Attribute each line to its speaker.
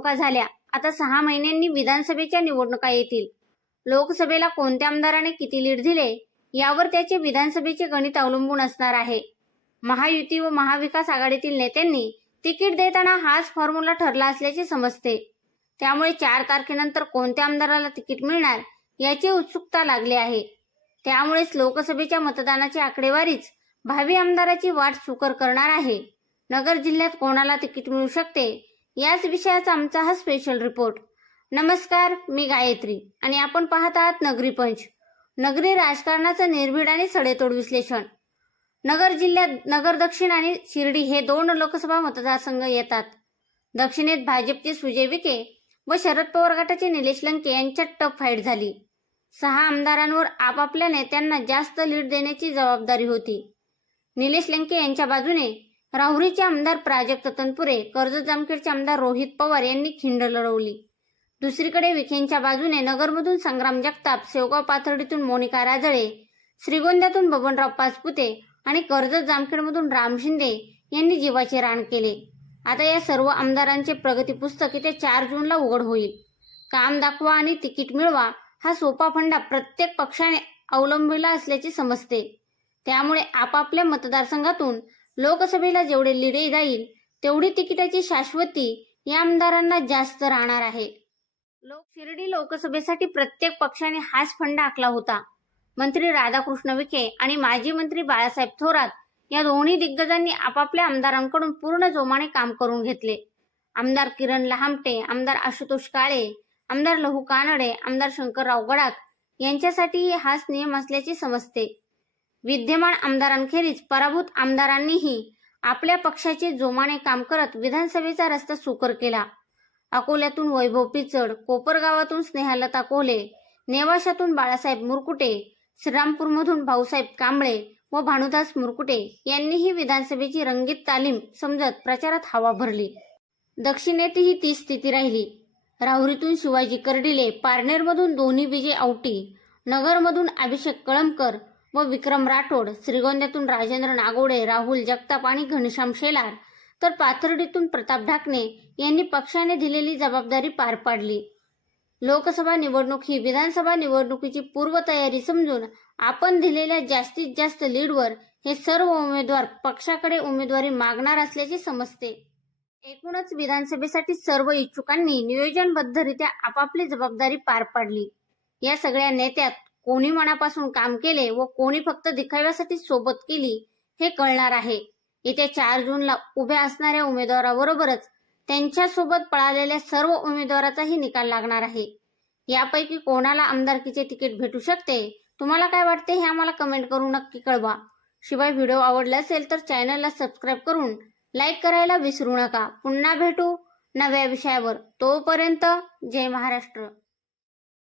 Speaker 1: निवडणुका झाल्या. आता सहा महिन्यांनी विधानसभेच्या निवडणुका येतील. लोकसभेला कोणत्या आमदाराने किती लीड दिले यावर त्याचे विधानसभेचे गणित अवलंबून असणार आहे. महायुती व महाविकास आघाडीतील नेत्यांनी तिकीट देताना हाच फॉर्म्युला ठरला असल्याचे समजते. त्यामुळे चार तारखेनंतर कोणत्या आमदाराला तिकीट मिळणार याची उत्सुकता लागली आहे. त्यामुळेच लोकसभेच्या मतदानाची आकडेवारीच भावी आमदाराची वाट सुकर करणार आहे. नगर जिल्ह्यात कोणाला तिकीट मिळू शकते याच विषयाचा आमचा हा स्पेशल रिपोर्ट नमस्कार मी गायत्री आणि आपण पाहत आहात नगरी पंच. नगरी राजकारणाचं निर्भीड आणि सडेतोड विश्लेषण. नगर जिल्ह्यात नगर दक्षिण आणि शिर्डी हे दोन लोकसभा मतदारसंघ येतात. दक्षिणेत भाजपचे सुजय विखे व शरद पवार गटाचे निलेश लंके यांच्यात टप फाईट झाली. सहा आमदारांवर आपापल्या नेत्यांना जास्त लीड देण्याची जबाबदारी होती. निलेश लंके यांच्या बाजूने राहुरीचे आमदार प्राजक्त तनपुरे कर्जत जामखेडचे आमदार रोहित पवार यांनी खिंड लढवली. दुसरीकडे विखेंच्या बाजूने नगरमधून संग्राम जगताप सेवगाव पाथर्डीतून मोनिका राजळे श्रीगोंद्यातून बबनराव पाचपुते आणि कर्जत जामखेडमधून राम शिंदे यांनी जीवाचे रान केले. आता या सर्व आमदारांचे प्रगती पुस्तक येत्या चार जूनला उघड होईल. काम दाखवा आणि तिकीट मिळवा हा सोपा फंडा प्रत्येक पक्षाने अवलंबिला असल्याचे समजते. त्यामुळे आपापल्या मतदारसंघातून लोकसभेला जेवढे लिडे जाईल तेवढी तिकिटाची शाश्वती या आमदारांना जास्त राहणार आहे. लोक शिर्डी लोकसभेसाठी प्रत्येक पक्षाने हाच फंड आखला होता. मंत्री राधाकृष्ण विखे आणि माजी मंत्री बाळासाहेब थोरात या दोन्ही दिग्गजांनी आपापल्या आमदारांकडून पूर्ण जोमाने काम करून घेतले. आमदार किरण लहामटे आमदार आशुतोष काळे आमदार लहू कानडे आमदार शंकरराव गडाख यांच्यासाठी हाच नियम असल्याचे समजते. विद्यमान आमदारांखेरीज पराभूत आमदारांनीही आपल्या पक्षाचे जोमाने काम करत विधानसभेचा रस्ता सुकर केला. अकोल्यातून वैभव पिचड कोपरगावातून स्नेहलता कोले नेवाशातून बाळासाहेब मुरकुटे श्रीरामपूरमधून भाऊसाहेब कांबळे व भानुदास मुरकुटे यांनीही विधानसभेची रंगीत तालीम समजत प्रचारात हवा भरली. दक्षिणेतही ती स्थिती राहिली. राहुरीतून शिवाजी कर्डिले पारनेरमधून दोन्ही विजय औटी नगरमधून अभिषेक कळमकर व विक्रम राठोड श्रीगोंद्यातून राजेंद्र नागोडे राहुल जगताप आणि घनश्याम शेलार तर पाथर्डीतून प्रताप ढाकणे यांनी पक्षाने दिलेली जबाबदारी पार पाडली. लोकसभा निवडणूक ही विधानसभा निवडणुकीची पूर्वतयारी समजून आपण दिलेल्या जास्तीत जास्त लीडवर हे सर्व उमेदवार पक्षाकडे उमेदवारी मागणार असल्याचे समजते. एकूणच विधानसभेसाठी सर्व इच्छुकांनी नियोजनबद्धरित्या आपापली जबाबदारी पार पाडली. या सगळ्या नेत्यात कोणी मनापासून काम केले व कोणी फक्त दिखाव्यासाठी सोबत केली हे कळणार आहे. येत्या चार जूनला उभ्या असणाऱ्या उमेदवाराबरोबरच त्यांच्यासोबत पळालेल्या सर्व उमेदवाराचाही निकाल लागणार आहे. यापैकी कोणाला आमदारकीचे तिकीट भेटू शकते? तुम्हाला काय वाटते हे आम्हाला कमेंट करून नक्की कळवा. शिवाय व्हिडिओ आवडला असेल तर चॅनलला सबस्क्राईब करून लाईक करायला विसरू नका. पुन्हा भेटू नव्या विषयावर. तोपर्यंत जय महाराष्ट्र.